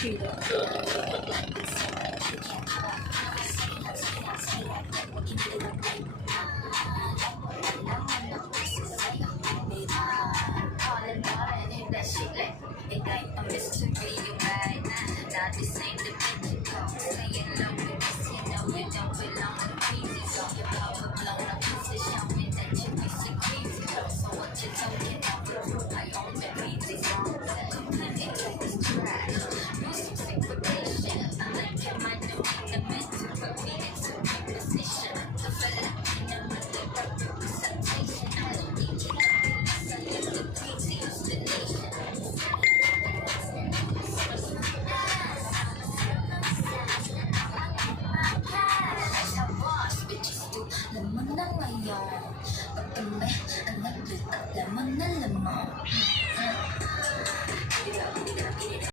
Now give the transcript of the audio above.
This ain't the picture. Saying love with this, you know it don't belong to pieces.